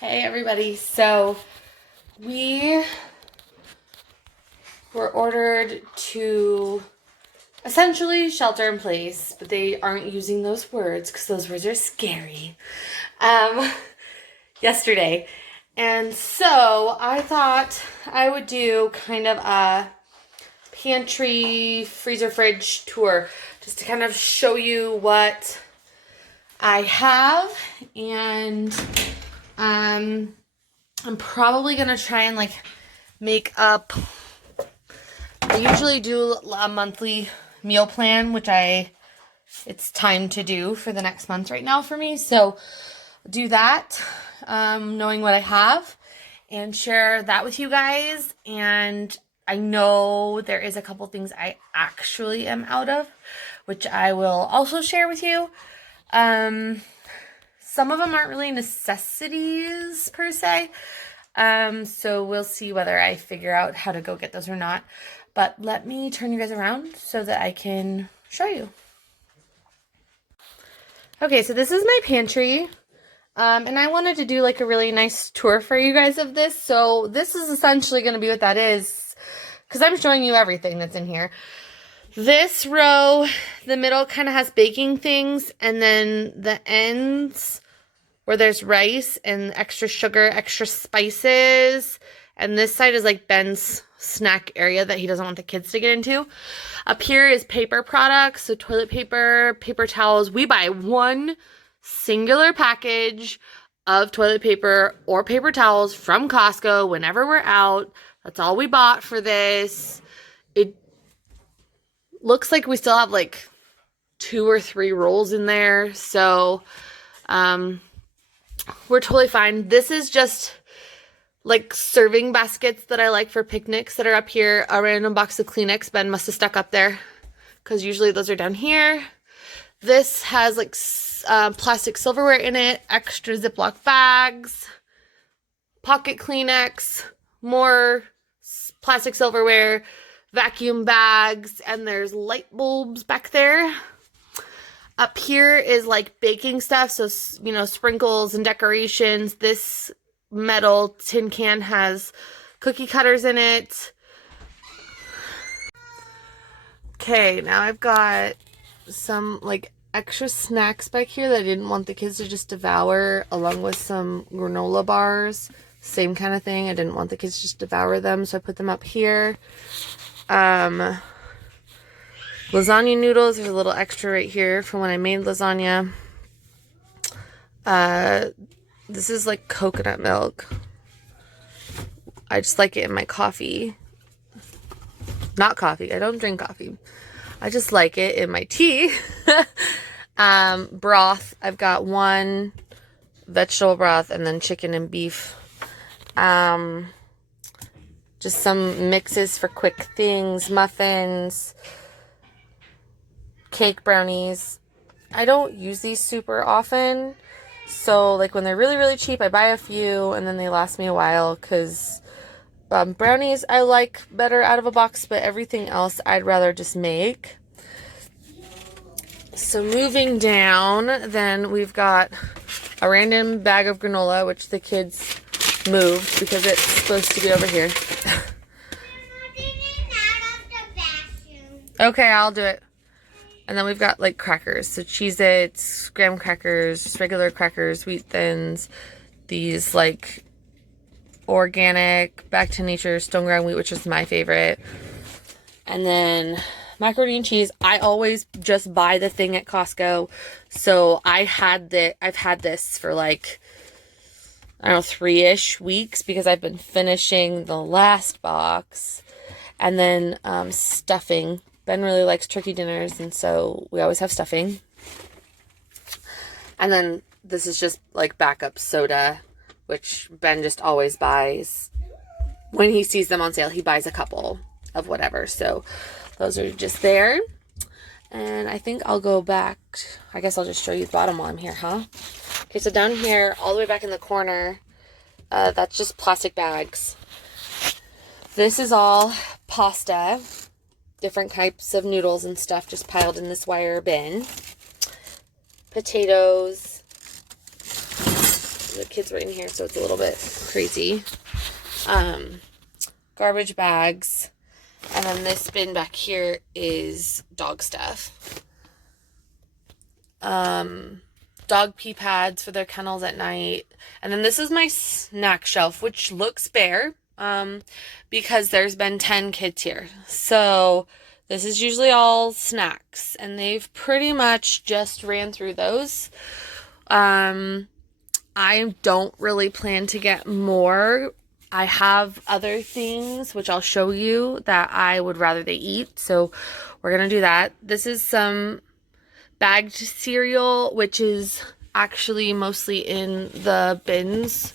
Hey everybody, so we were ordered to essentially shelter in place, but they aren't using those words because those words are scary, um, yesterday. And so I thought I would do kind of a pantry, freezer, fridge tour just to kind of show you what I have. And I'm probably gonna try and make up. I usually do a monthly meal plan, which it's time to do for the next month right now for me. So do that, knowing what I have, and share that with you guys. And I know there is a couple things I actually am out of, which I will also share with you. Some of them aren't really necessities per se. So we'll see whether I figure out how to go get those or not. But let me turn you guys around so that I can show you. Okay, so this is my pantry. And I wanted to do like a really nice tour for you guys of this. So this is essentially going to be what that is, because I'm showing you everything that's in here. This row, the middle kind of has baking things, and then the ends where there's rice and extra sugar, extra spices. And this side is like Ben's snack area that he doesn't want the kids to get into. Up here is paper products, so toilet paper, paper towels. We buy one singular package of toilet paper or paper towels from Costco whenever we're out. That's all we bought for this. It looks like we still have like 2 or 3 rolls in there, so we're totally fine. This is just like serving baskets that I like for picnics that are up here. A random box of Kleenex Ben must have stuck up there, because usually those are down here. This has like plastic silverware in it, extra Ziploc bags, pocket Kleenex, more plastic silverware, vacuum bags, and there's light bulbs back there. Up here is like baking stuff, so, you know, sprinkles and decorations. This metal tin can has cookie cutters in it. Okay, now I've got some like extra snacks back here that I didn't want the kids to just devour, along with some granola bars. Same kind of thing. I didn't want the kids to just devour them, so I put them up here. Lasagna noodles, there's a little extra right here from when I made lasagna. This is like coconut milk. I just like it in my coffee. Not coffee. I don't drink coffee. I just like it in my tea. Broth. I've got one vegetable broth and then chicken and beef. Just some mixes for quick things. Muffins. Cake, brownies. I don't use these super often, so like when they're really, really cheap, I buy a few and then they last me a while, because brownies I like better out of a box, but everything else I'd rather just make. So moving down, then we've got a random bag of granola, which the kids moved because it's supposed to be over here. Okay, I'll do it. And then we've got like crackers, so Cheez-Its, graham crackers, just regular crackers, wheat thins, these like organic, back to nature, stone ground wheat, which is my favorite. And then macaroni and cheese. I always just buy the thing at Costco. So I've had this for like, I don't know, 3-ish weeks, because I've been finishing the last box. And then stuffing. Ben really likes turkey dinners, and so we always have stuffing. And then this is just like backup soda, which Ben just always buys. When he sees them on sale, he buys a couple of whatever. So those are just there. And I think I'll go back. I guess I'll just show you the bottom while I'm here, huh? Okay, so down here, all the way back in the corner, that's just plastic bags. This is all pasta. Different types of noodles and stuff just piled in this wire bin. Potatoes. The kids were in here, so it's a little bit crazy. Garbage bags. And then this bin back here is dog stuff. Dog pee pads for their kennels at night. And then this is my snack shelf, which looks bare, because there's been 10 kids here. So this is usually all snacks, and they've pretty much just ran through those. I don't really plan to get more. I have other things, which I'll show you, that I would rather they eat. So we're going to do that. This is some bagged cereal, which is actually mostly in the bins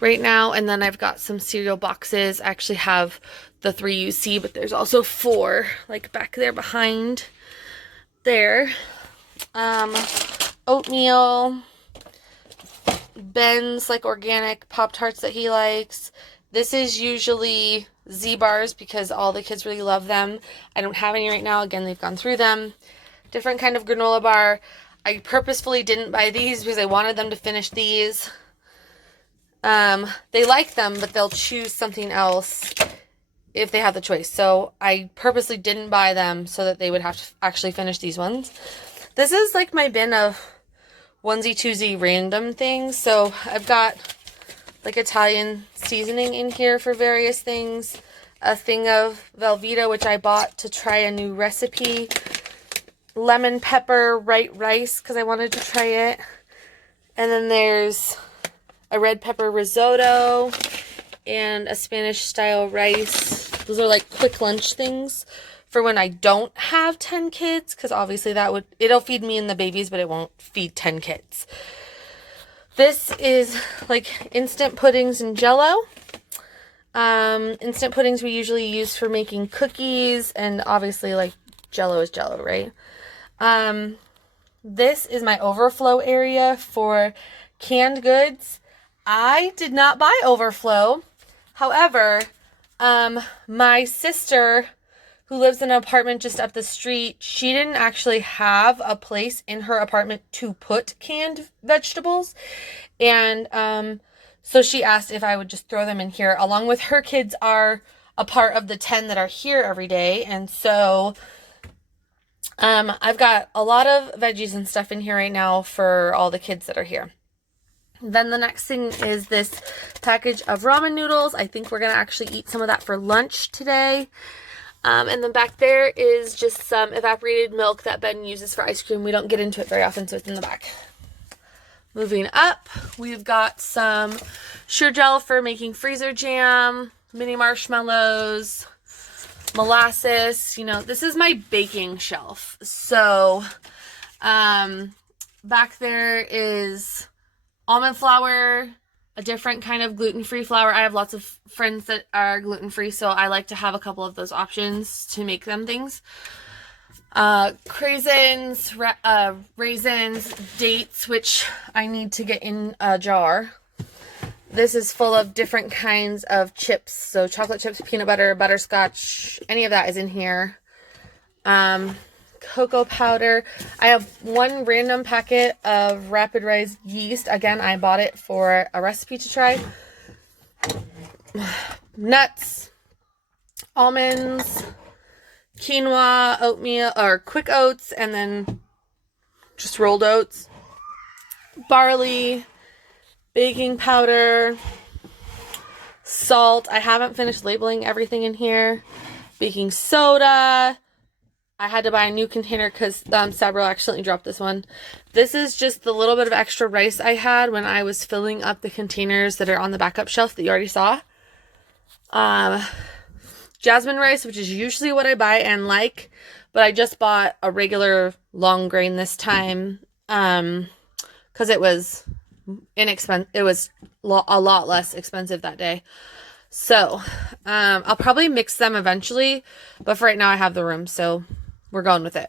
right now. And then I've got some cereal boxes. I actually have the 3 you see, but there's also 4 like back there behind there. Oatmeal, Ben's like organic Pop-Tarts that he likes. This is usually Z-bars because all the kids really love them. I don't have any right now. Again, they've gone through them. Different kind of granola bar. I purposefully didn't buy these because I wanted them to finish these. They like them, but they'll choose something else if they have the choice. So I purposely didn't buy them so that they would have to actually finish these ones. This is like my bin of onesie twosie random things. So I've got like Italian seasoning in here for various things. A thing of Velveeta, which I bought to try a new recipe. Lemon pepper white rice because I wanted to try it. And then there's a red pepper risotto and a Spanish style rice. Those are like quick lunch things for when I don't have 10 kids, because obviously it'll feed me and the babies, but it won't feed 10 kids. This is like instant puddings and Jell-O. Instant puddings we usually use for making cookies, and obviously like Jell-O is Jell-O, right? This is my overflow area for canned goods. I did not buy overflow. However, my sister, who lives in an apartment just up the street, she didn't actually have a place in her apartment to put canned vegetables. And so she asked if I would just throw them in here, along with her kids are a part of the 10 that are here every day. And so I've got a lot of veggies and stuff in here right now for all the kids that are here. Then the next thing is this package of ramen noodles. I think we're going to actually eat some of that for lunch today. And then back there is just some evaporated milk that Ben uses for ice cream. We don't get into it very often, so it's in the back. Moving up, we've got some Sure Gel for making freezer jam, mini marshmallows, molasses. You know, this is my baking shelf. So back there is almond flour, a different kind of gluten-free flour. I have lots of friends that are gluten-free, so I like to have a couple of those options to make them things. Craisins, raisins, dates, which I need to get in a jar. This is full of different kinds of chips. So chocolate chips, peanut butter, butterscotch, any of that is in here. Cocoa powder. I have one random packet of rapid rise yeast. Again, I bought it for a recipe to try. Nuts, almonds, quinoa, oatmeal, or quick oats, and then just rolled oats. Barley, baking powder, salt. I haven't finished labeling everything in here. Baking soda. I had to buy a new container because Sabro accidentally dropped this one. This is just the little bit of extra rice I had when I was filling up the containers that are on the backup shelf that you already saw. Jasmine rice, which is usually what I buy and like, but I just bought a regular long grain this time because it was inexpensive. It was a lot less expensive that day. So I'll probably mix them eventually, but for right now I have the room, so we're going with it.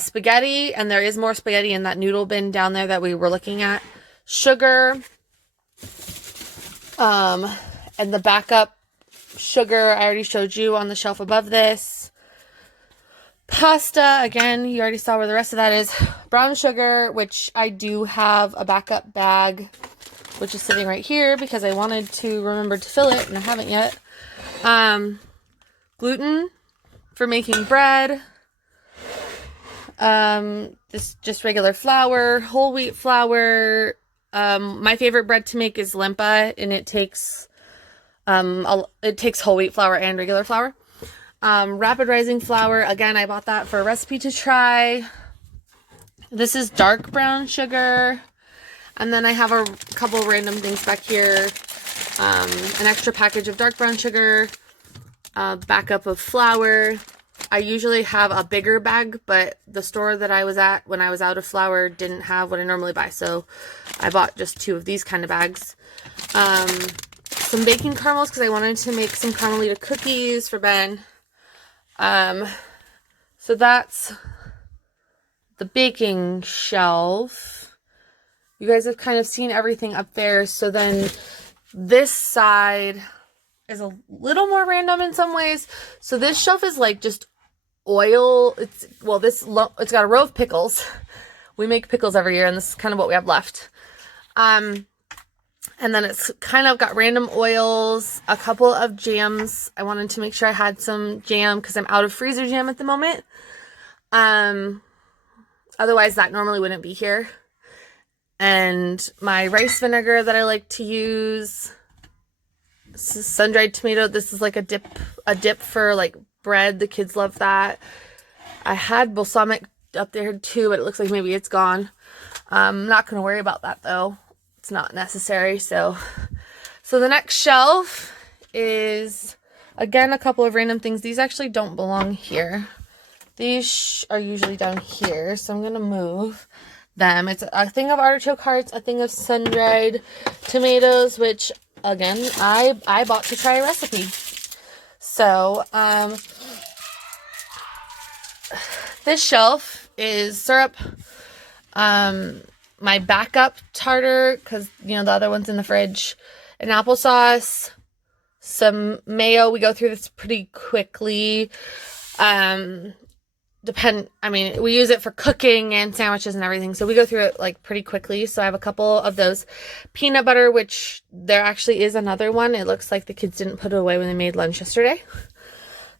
Spaghetti, and there is more spaghetti in that noodle bin down there that we were looking at. Sugar, and the backup sugar I already showed you on the shelf above this. Pasta, again, you already saw where the rest of that is. Brown sugar, which I do have a backup bag which is sitting right here because I wanted to remember to fill it and I haven't yet. Gluten for making bread. This just regular flour, whole wheat flour. My favorite bread to make is limpa, and it takes whole wheat flour and regular flour. Rapid rising flour. Again, I bought that for a recipe to try. This is dark brown sugar. And then I have a couple random things back here. An extra package of dark brown sugar. Backup of flour. I usually have a bigger bag, but the store that I was at when I was out of flour didn't have what I normally buy. So I bought just 2 of these kind of bags. Some baking caramels because I wanted to make some Carmelita cookies for Ben. So that's the baking shelf. You guys have kind of seen everything up there. So then this side is a little more random in some ways. So this shelf is like just oil. It's got a row of pickles. We make pickles every year, and this is kind of what we have left. And then it's kind of got random oils, a couple of jams. I wanted to make sure I had some jam because I'm out of freezer jam at the moment. Otherwise that normally wouldn't be here. And my rice vinegar that I like to use. This is sun-dried tomato. This is like a dip for like bread. The kids love that. I had balsamic up there too, but it looks like maybe it's gone. I'm not going to worry about that though. It's not necessary. So the next shelf is, again, a couple of random things. These actually don't belong here. These are usually down here. So I'm going to move them. It's a thing of artichoke hearts, a thing of sun-dried tomatoes, which, again, I bought to try a recipe. So, this shelf is syrup, my backup tartar, because, you know, the other one's in the fridge, and applesauce, some mayo. We go through this pretty quickly. We use it for cooking and sandwiches and everything, so we go through it like pretty quickly. So I have a couple of those. Peanut butter, which there actually is another one. It looks like the kids didn't put it away when they made lunch yesterday.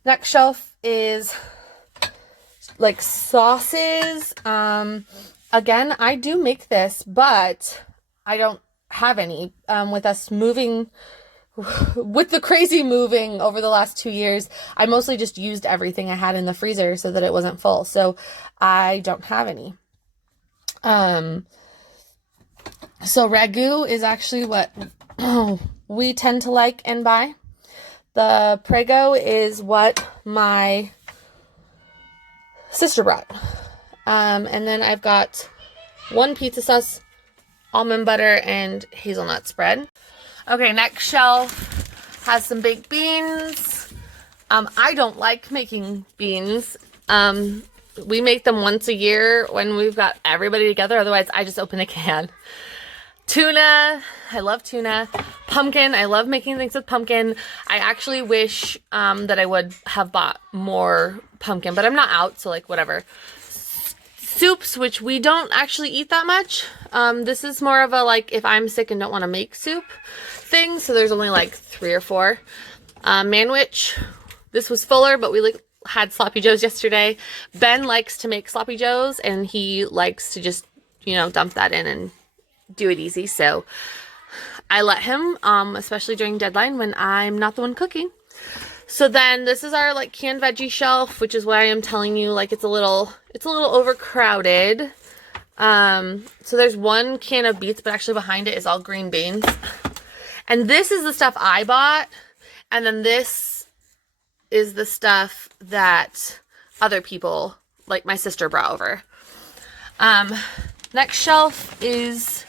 Next shelf is like sauces. Again, I do make this, but I don't have any. With us moving, with the crazy moving over the last 2 years, I mostly just used everything I had in the freezer so that it wasn't full. So I don't have any. So ragu is actually what we tend to like and buy. The Prego is what my sister brought. And then I've got 1 pizza sauce, almond butter, and hazelnut spread. Okay, next shelf has some baked beans. I don't like making beans. We make them once a year when we've got everybody together. Otherwise, I just open a can. Tuna. I love tuna. Pumpkin. I love making things with pumpkin. I actually wish that I would have bought more pumpkin, but I'm not out, so like whatever. Soups, which we don't actually eat that much. This is more of a like if I'm sick and don't want to make soup thing. So there's only like 3 or 4. Manwich. This was fuller, but we had sloppy joes yesterday. Ben likes to make sloppy joes, and he likes to just, you know, dump that in and do it easy. So I let him, especially during deadline when I'm not the one cooking. So then this is our like canned veggie shelf, which is why I'm telling you like it's a little overcrowded. So there's 1 can of beets, but actually behind it is all green beans. And this is the stuff I bought. And then this is the stuff that other people, like my sister, brought over. Next shelf is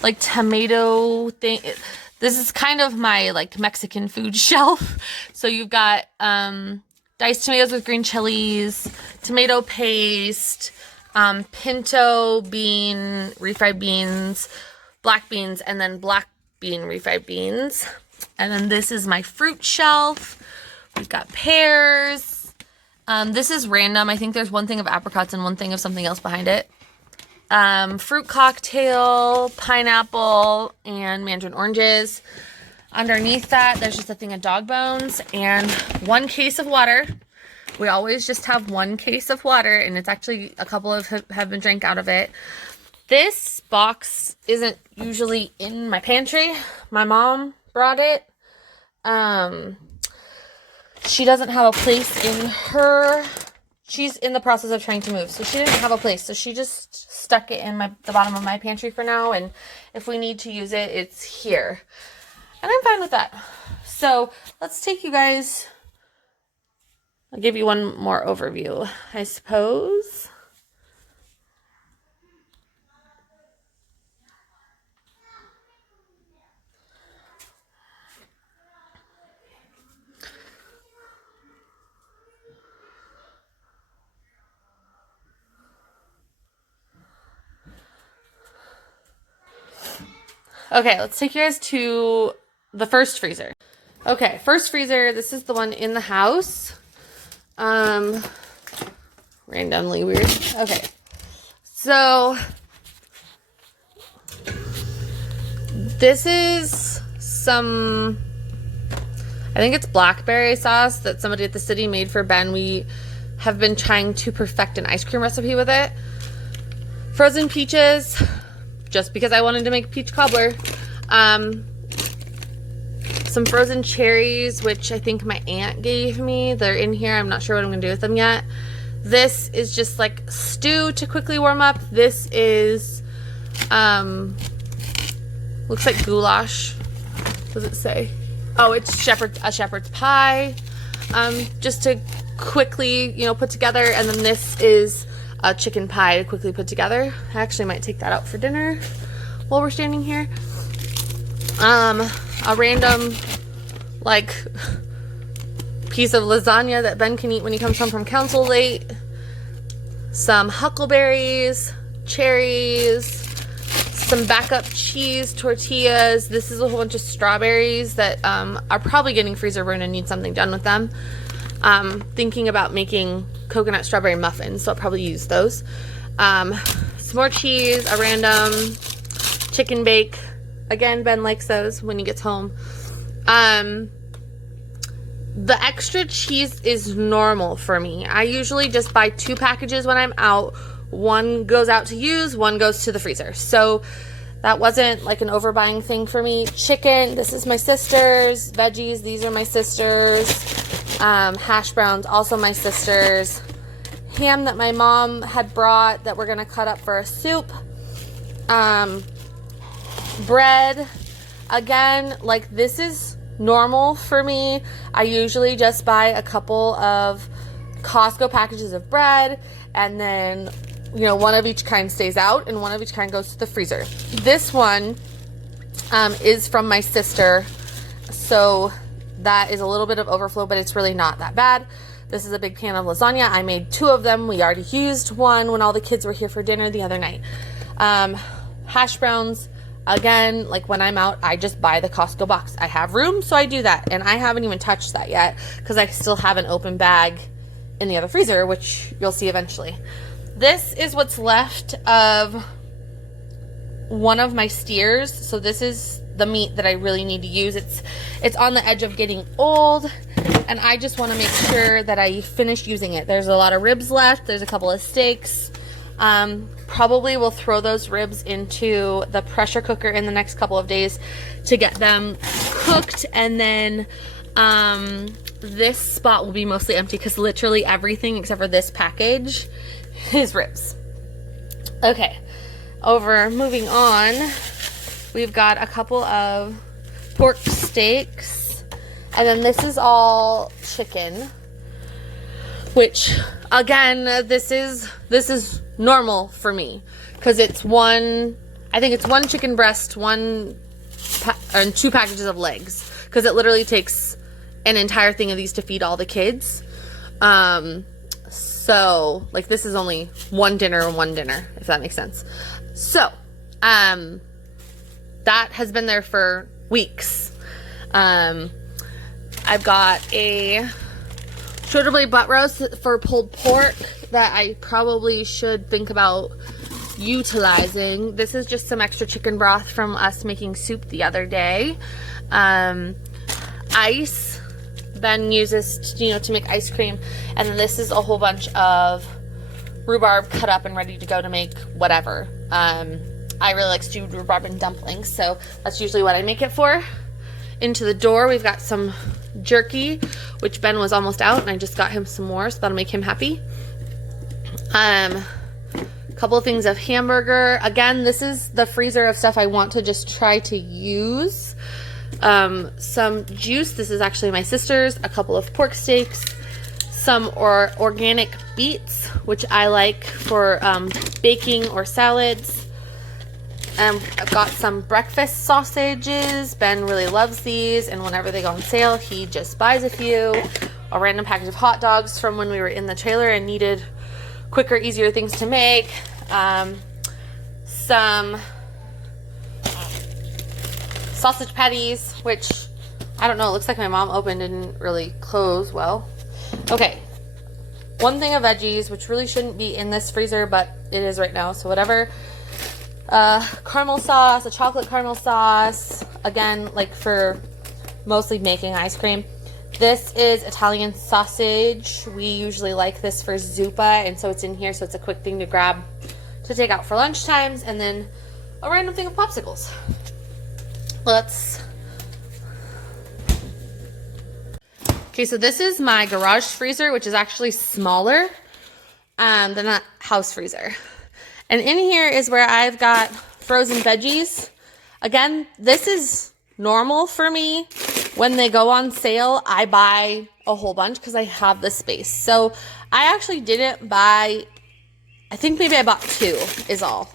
like tomato thing. This is kind of my like Mexican food shelf. So you've got diced tomatoes with green chilies, tomato paste, pinto bean, refried beans, black beans, and then black bean refried beans. And then this is my fruit shelf. We've got pears. This is random. I think there's 1 thing of apricots and 1 thing of something else behind it. fruit cocktail, pineapple, and mandarin oranges. Underneath that, there's just a thing of dog bones and 1 case of water. We always just have 1 case of water, and it's actually a couple of have been drank out of it. This box isn't usually in my pantry. My mom brought it. She doesn't have a place in her. She's in the process of trying to move, so she didn't have a place. So she just stuck it in the bottom of my pantry for now, and if we need to use it, it's here. And I'm fine with that. So let's take you guys. I'll give you one more overview, I suppose. Okay, let's take you guys to the first freezer. Okay, first freezer, this is the one in the house. Randomly weird. Okay. So this is some, I think it's blackberry sauce that somebody at the city made for Ben. We have been trying to perfect an ice cream recipe with it. Frozen peaches, just because I wanted to make peach cobbler. Some frozen cherries, which I think my aunt gave me. They're in here. I'm not sure what I'm gonna do with them yet. This is just like stew to quickly warm up. This is, looks like goulash. What does it say? Oh, it's a shepherd's pie. Just to quickly, put together. And then this is a chicken pie to quickly put together. I actually might take that out for dinner while we're standing here. A random, piece of lasagna that Ben can eat when he comes home from council late. Some huckleberries, cherries, some backup cheese, tortillas. This is a whole bunch of strawberries that are probably getting freezer. We're going to need something done with them. Thinking about making coconut strawberry muffins, so I'll probably use those. Some more cheese, a random chicken bake. Again, Ben likes those when he gets home. The extra cheese is normal for me. I usually just buy 2 packages when I'm out. 1 goes out to use, 1 goes to the freezer. So that wasn't like an overbuying thing for me. Chicken, this is my sister's. Veggies, these are my sister's. Hash browns, also my sister's. Ham that my mom had brought that we're going to cut up for a soup. Bread, again, this is normal for me. I usually just buy a couple of Costco packages of bread, and then, one of each kind stays out and one of each kind goes to the freezer. This one is from my sister, so that is a little bit of overflow, but it's really not that bad. This is a big pan of lasagna. I made 2 of them. We already used one when all the kids were here for dinner the other night. Hash browns, again, when I'm out, I just buy the Costco box. I have room, so I do that. And I haven't even touched that yet because I still have an open bag in the other freezer, which you'll see eventually. This is what's left of one of my steers. So this is the meat that I really need to use. It's on the edge of getting old, and I just want to make sure that I finish using it. There's a lot of ribs left. There's a couple of steaks. Probably will throw those ribs into the pressure cooker in the next couple of days to get them cooked, and then this spot will be mostly empty because literally everything except for this package is ribs. Okay, moving on, we've got a couple of pork steaks, and then this is all chicken, which again, this is normal for me because it's I think it's 1 chicken breast, and 2 packages of legs, because it literally takes an entire thing of these to feed all the kids. So this is only 1 dinner and 1 dinner, if that makes sense. So that has been there for weeks. I've got a shoulder blade butt roast for pulled pork that I probably should think about utilizing. This is just some extra chicken broth from us making soup the other day. Ice, Ben uses, to make ice cream. And then this is a whole bunch of rhubarb cut up and ready to go to make whatever. I really like stewed rhubarb and dumplings, so that's usually what I make it for. Into the door, we've got some jerky, which Ben was almost out, and I just got him some more, so that'll make him happy. Couple of things of hamburger. Again, this is the freezer of stuff I want to just try to use. Some juice. This is actually my sister's. A couple of pork steaks. Some organic beets, which I like for baking or salads. I've got some breakfast sausages. Ben really loves these, and whenever they go on sale, he just buys a few. A random package of hot dogs from when we were in the trailer and needed quicker, easier things to make. Some sausage patties, which, I don't know, it looks like my mom opened and didn't really close well. Okay, one thing of veggies, which really shouldn't be in this freezer, but it is right now, so whatever. Caramel sauce, a chocolate caramel sauce, again, like for mostly making ice cream. This is Italian sausage. We usually like this for zuppa, and so it's in here, so it's a quick thing to grab to take out for lunch times. And then a random thing of popsicles. Okay, so this is my garage freezer, which is actually smaller than that house freezer. And in here is where I've got frozen veggies. Again, this is normal for me. When they go on sale, I buy a whole bunch because I have the space. So I actually didn't buy, I think maybe I bought 2 is all.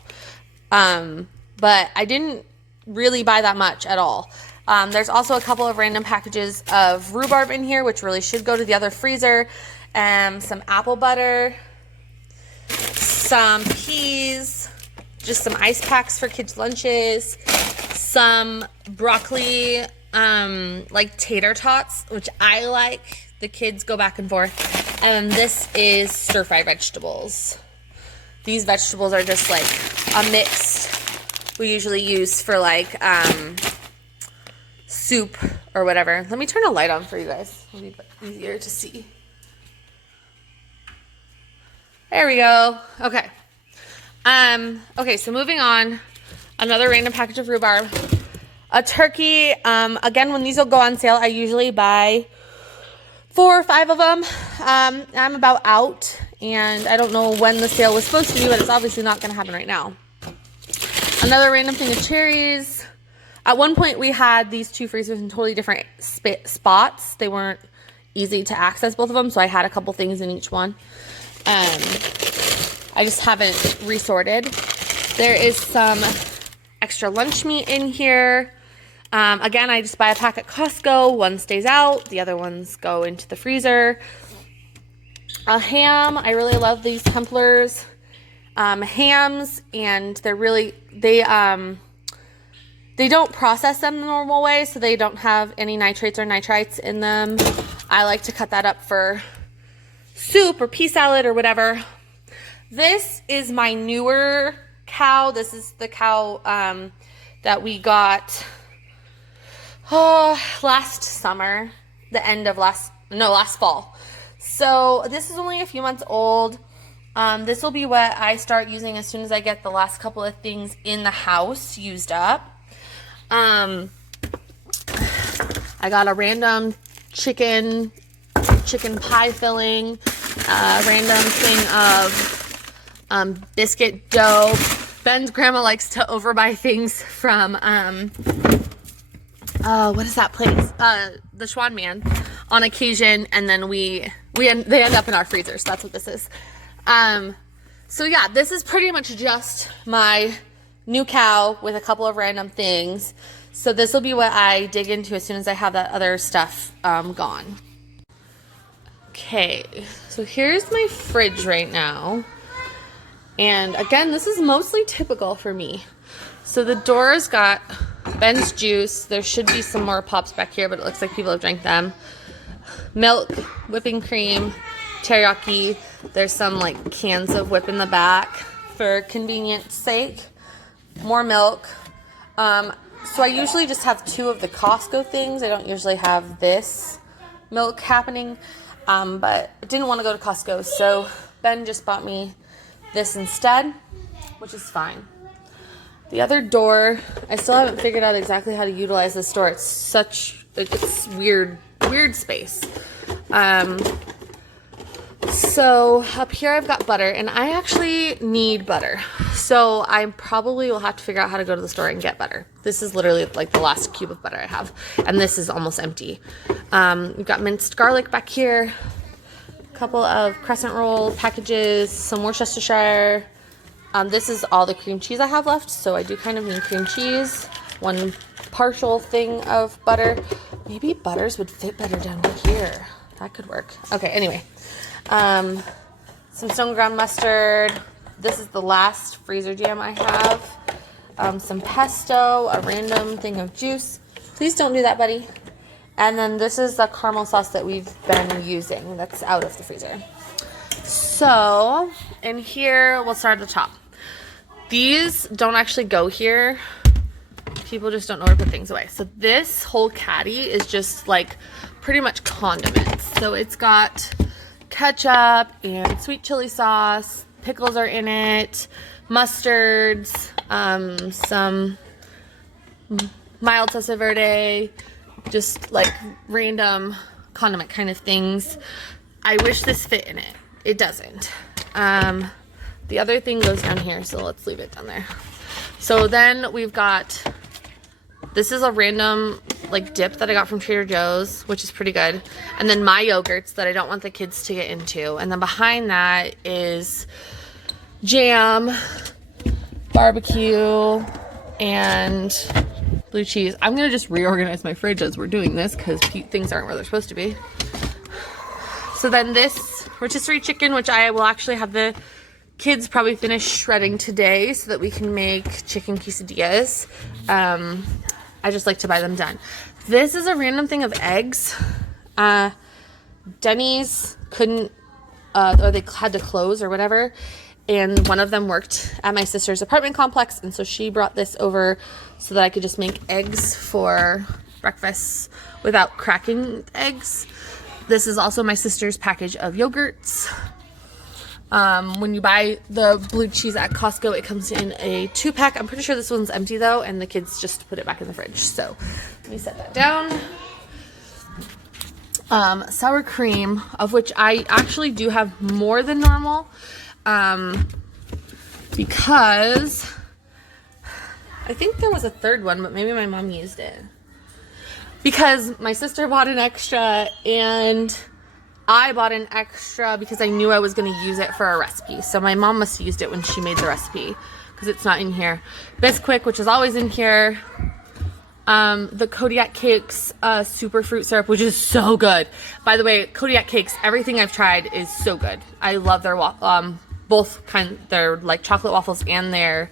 But I didn't really buy that much at all. There's also a couple of random packages of rhubarb in here, which really should go to the other freezer. Some apple butter, some peas, just some ice packs for kids' lunches, some broccoli, like tater tots, which I like. The kids go back and forth. And this is stir-fry vegetables. These vegetables are just like a mix we usually use for like soup or whatever. Let me turn a light on for you guys. It'll be easier to see. There we go. Okay. Okay, so moving on. Another random package of rhubarb. A turkey. Again, when these will go on sale, I usually buy 4 or 5 of them. I'm about out, and I don't know when the sale was supposed to be, but it's obviously not going to happen right now. Another random thing of cherries. At one point, we had these 2 freezers in totally different spots. They weren't easy to access, both of them, so I had a couple things in each one. I just haven't resorted. There is some extra lunch meat in here. Again, I just buy a pack at Costco. One stays out. The other ones go into the freezer. A ham. I really love these Templars hams, and they're really, they don't process them the normal way, so they don't have any nitrates or nitrites in them. I like to cut that up for soup or pea salad or whatever. This is my newer cow. This is the cow that we got last summer, the end of last fall. So this is only a few months old. This will be what I start using as soon as I get the last couple of things in the house used up. I got a random chicken pie filling, a random thing of biscuit dough. Ben's grandma likes to overbuy things from what is that place? The Schwan Man on occasion, and then they end up in our freezer. So that's what this is. So yeah, this is pretty much just my new cow with a couple of random things. So this will be what I dig into as soon as I have that other stuff gone. Okay, so here's my fridge right now. And again, this is mostly typical for me. So the door's got Ben's juice. There should be some more pops back here, but it looks like people have drank them. Milk, whipping cream, teriyaki. There's some like cans of whip in the back. for convenience sake. More milk. So I usually just have 2 of the Costco things. I don't usually have this milk happening. But I didn't want to go to Costco, so Ben just bought me this instead, which is fine. The other door, I still haven't figured out exactly how to utilize this door. It's weird space. So up here I've got butter, and I actually need butter. So I probably will have to figure out how to go to the store and get butter. This is literally like the last cube of butter I have, and this is almost empty. We've got minced garlic back here, a couple of crescent roll packages, some Worcestershire. This is all the cream cheese I have left, so I do kind of need cream cheese. 1 partial thing of butter. Maybe butters would fit better down here. That could work. Okay, anyway. Some stone ground mustard. This is the last freezer jam I have. Some pesto, a random thing of juice. Please don't do that, buddy. And then this is the caramel sauce that we've been using that's out of the freezer. So, in here, we'll start at the top. These don't actually go here. People just don't know where to put things away. So this whole caddy is just like pretty much condiments. So it's got ketchup and sweet chili sauce. Pickles are in it. Mustards. Some mild salsa verde. Just like random condiment kind of things. I wish this fit in it. It doesn't. The other thing goes down here, so let's leave it down there. So then we've got, this is a random like dip that I got from Trader Joe's, which is pretty good. And then my yogurts that I don't want the kids to get into. And then behind that is jam, barbecue, and blue cheese. I'm going to just reorganize my fridge as we're doing this because things aren't where they're supposed to be. So then this rotisserie chicken, which I will actually have the kids probably finish shredding today so that we can make chicken quesadillas. I just like to buy them done. This is a random thing of eggs. Denny's couldn't, or they had to close or whatever. And one of them worked at my sister's apartment complex. And so she brought this over so that I could just make eggs for breakfast without cracking eggs. This is also my sister's package of yogurts. When you buy the blue cheese at Costco, it comes in a 2-pack. I'm pretty sure this one's empty though, and the kids just put it back in the fridge. So let me set that down. Sour cream, of which I actually do have more than normal, because I think there was a third one, but maybe my mom used it. Because my sister bought an extra and I bought an extra because I knew I was going to use it for a recipe. So my mom must have used it when she made the recipe because it's not in here. Bisquick, which is always in here. The Kodiak Cakes super fruit syrup, which is so good. By the way, Kodiak Cakes, everything I've tried is so good. I love their both kind. Their like chocolate waffles and their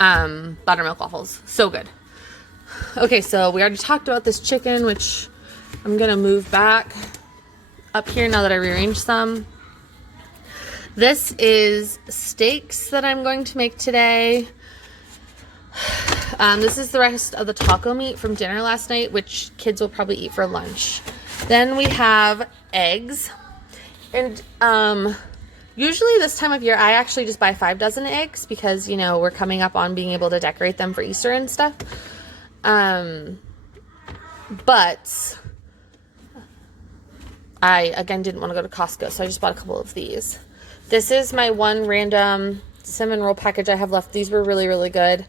buttermilk waffles. So good. Okay, so we already talked about this chicken, which I'm gonna move back up here now that I rearranged some. This is steaks that I'm going to make today. This is the rest of the taco meat from dinner last night, which kids will probably eat for lunch. Then we have eggs. And usually this time of year, I actually just buy 5 dozen eggs because, you know, we're coming up on being able to decorate them for Easter and stuff. But I, again, didn't want to go to Costco, so I just bought a couple of these. This is my one random cinnamon roll package I have left. These were really, really good.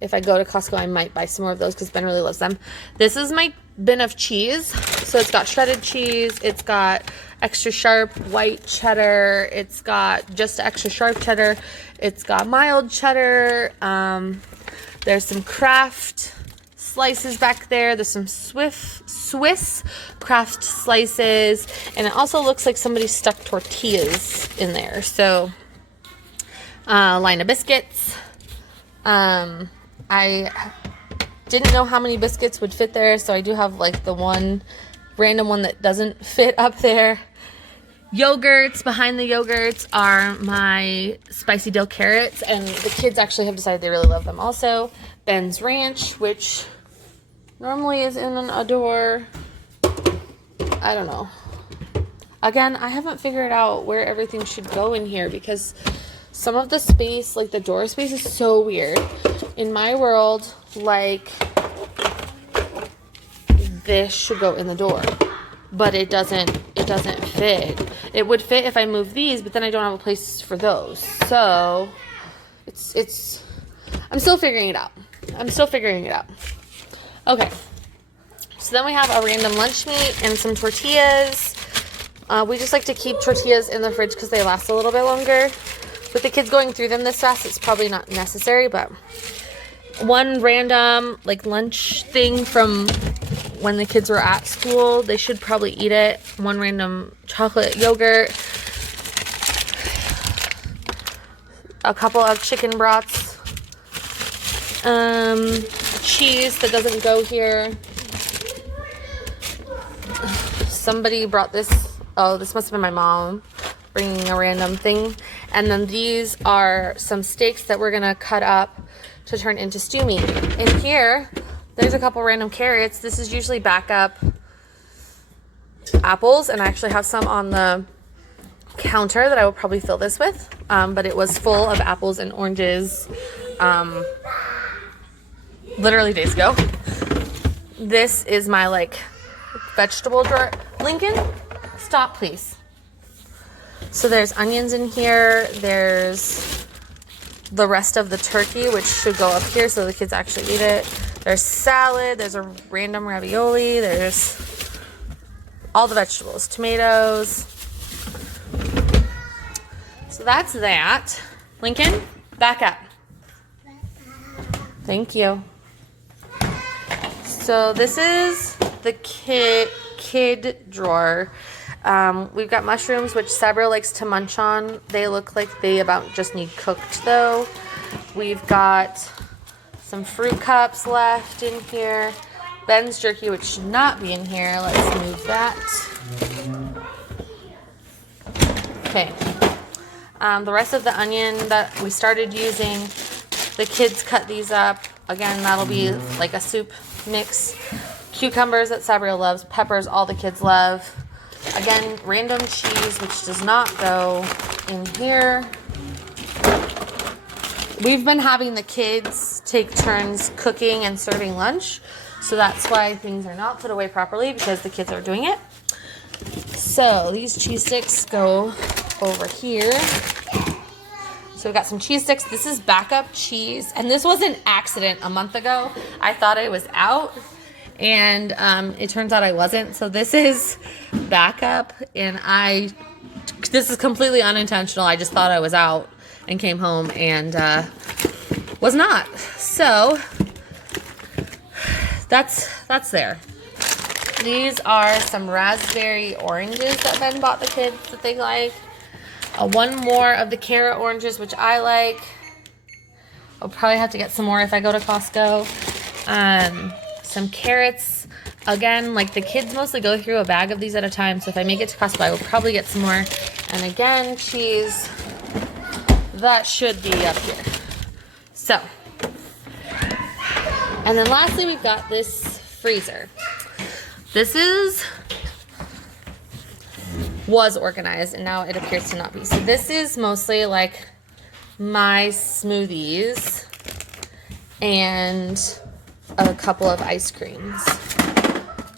If I go to Costco, I might buy some more of those because Ben really loves them. This is my bin of cheese. So it's got shredded cheese. It's got extra sharp white cheddar. It's got just extra sharp cheddar. It's got mild cheddar. There's some Kraft slices back there. There's some Swiss Kraft slices. And it also looks like somebody stuck tortillas in there. So, line of biscuits. I didn't know how many biscuits would fit there, so I do have like the one random one that doesn't fit up there. yogurts. Behind the yogurts are my spicy dill carrots, and the kids actually have decided they really love them also. Ben's Ranch, which normally is in a door. I don't know. Again, I haven't figured out where everything should go in here because some of the space, like the door space, is so weird. In my world, like, this should go in the door, but it doesn't fit. It would fit if I move these, but then I don't have a place for those. So I'm still figuring it out. Okay. So then we have a random lunch meat and some tortillas. We just like to keep tortillas in the fridge because they last a little bit longer. With the kids going through them this fast, it's probably not necessary, but one random like lunch thing from when the kids were at school, they should probably eat it. One random chocolate yogurt, a couple of chicken brats, cheese that doesn't go here. Somebody brought this. Oh, this must have been my mom bringing a random thing. And then these are some steaks that we're gonna cut up to turn into stew meat. In here, there's a couple random carrots. This is usually backup apples, and I actually have some on the counter that I will probably fill this with. But it was full of apples and oranges literally days ago. This is my like vegetable drawer. Lincoln, stop please. So there's onions in here. There's the rest of the turkey, which should go up here so the kids actually eat it. There's salad. There's a random ravioli. There's all the vegetables. Tomatoes. So that's that. Lincoln, back up. Thank you. So this is the kid drawer. We've got mushrooms, which Sabra likes to munch on. They look like they about just need cooked though. We've got some fruit cups left in here. Ben's jerky, which should not be in here. Let's move that. Okay. The rest of the onion that we started using, the kids cut these up. Again, that'll be like a soup mix. Cucumbers that Sabria loves. Peppers, all the kids love. Again, random cheese, which does not go in here. We've been having the kids take turns cooking and serving lunch. So that's why things are not put away properly, because the kids are doing it. So these cheese sticks go over here. So we got some cheese sticks. This is backup cheese. And this was an accident a month ago. I thought I was out. And it turns out I wasn't. So this is backup, and this is completely unintentional. I just thought I was out and came home and was not. So that's there. These are some raspberry oranges that Ben bought the kids that they like. One more of the carrot oranges, which I like. I'll probably have to get some more if I go to Costco. Some carrots. Again, like the kids mostly go through a bag of these at a time, so if I make it to Costco, I will probably get some more. And again, cheese. That should be up here. So, and then lastly, we've got this freezer. This was organized, and now it appears to not be. So this is mostly like my smoothies and a couple of ice creams.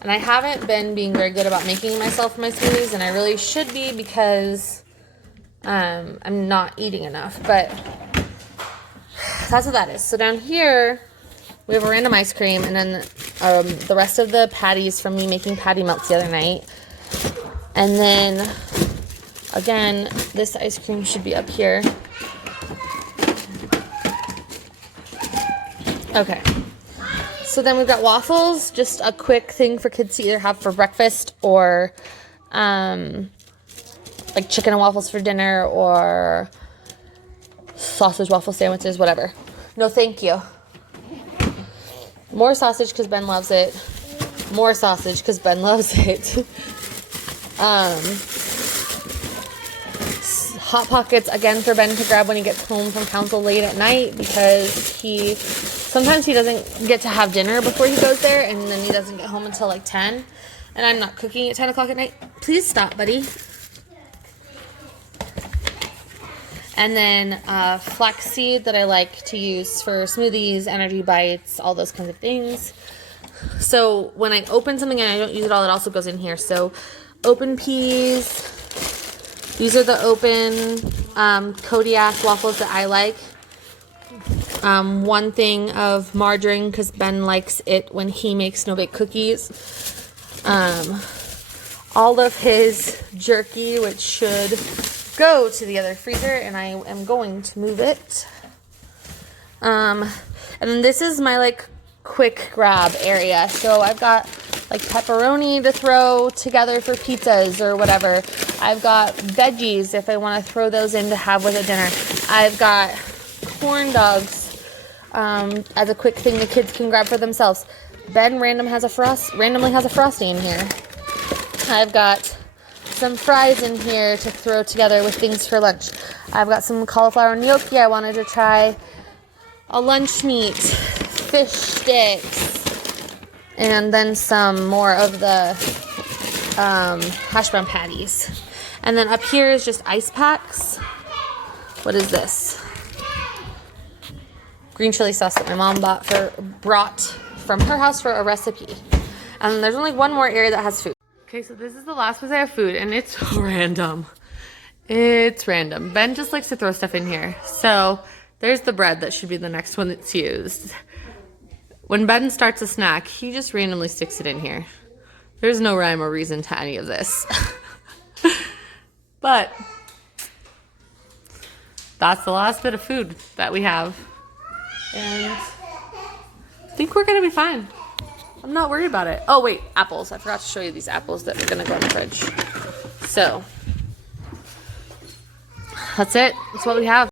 And I haven't been being very good about making myself my smoothies, and I really should be because I'm not eating enough. But that's what that is. So down here, we have a random ice cream, and then the rest of the patties from me making patty melts the other night. And then, again, this ice cream should be up here. Okay. So then we've got waffles, just a quick thing for kids to either have for breakfast or like chicken and waffles for dinner or sausage waffle sandwiches, whatever. No, thank you. More sausage because Ben loves it. More sausage because Ben loves it. Hot Pockets again for Ben to grab when he gets home from council late at night, because sometimes he doesn't get to have dinner before he goes there, and then he doesn't get home until like 10, and I'm not cooking at 10 o'clock at night. Please stop, buddy. And then flaxseed that I like to use for smoothies, energy bites, all those kinds of things. So when I open something and I don't use it all, it also goes in here. So open peas. These are the open Kodiak waffles that I like. 1 thing of margarine, because Ben likes it when he makes snow-baked cookies. All of his jerky, which should go to the other freezer, and I am going to move it. And then this is my like quick grab area. So I've got like pepperoni to throw together for pizzas or whatever. I've got veggies if I want to throw those in to have with a dinner. I've got corn dogs as a quick thing the kids can grab for themselves. Ben randomly has a Frosty in here. I've got some fries in here to throw together with things for lunch. I've got some cauliflower gnocchi I wanted to try. A lunch meat, fish sticks, and then some more of the hash brown patties. And then up here is just ice packs. What is this? Green chili sauce that my mom brought from her house for a recipe. And there's only one more area that has food. Okay, so this is the last place I have food, and it's random. It's random. Ben just likes to throw stuff in here. So there's the bread that should be the next one that's used. When Ben starts a snack, he just randomly sticks it in here. There's no rhyme or reason to any of this. But that's the last bit of food that we have. And I think we're going to be fine. I'm not worried about it. Oh, wait, apples. I forgot to show you these apples that are going to go in the fridge. So that's it. That's what we have.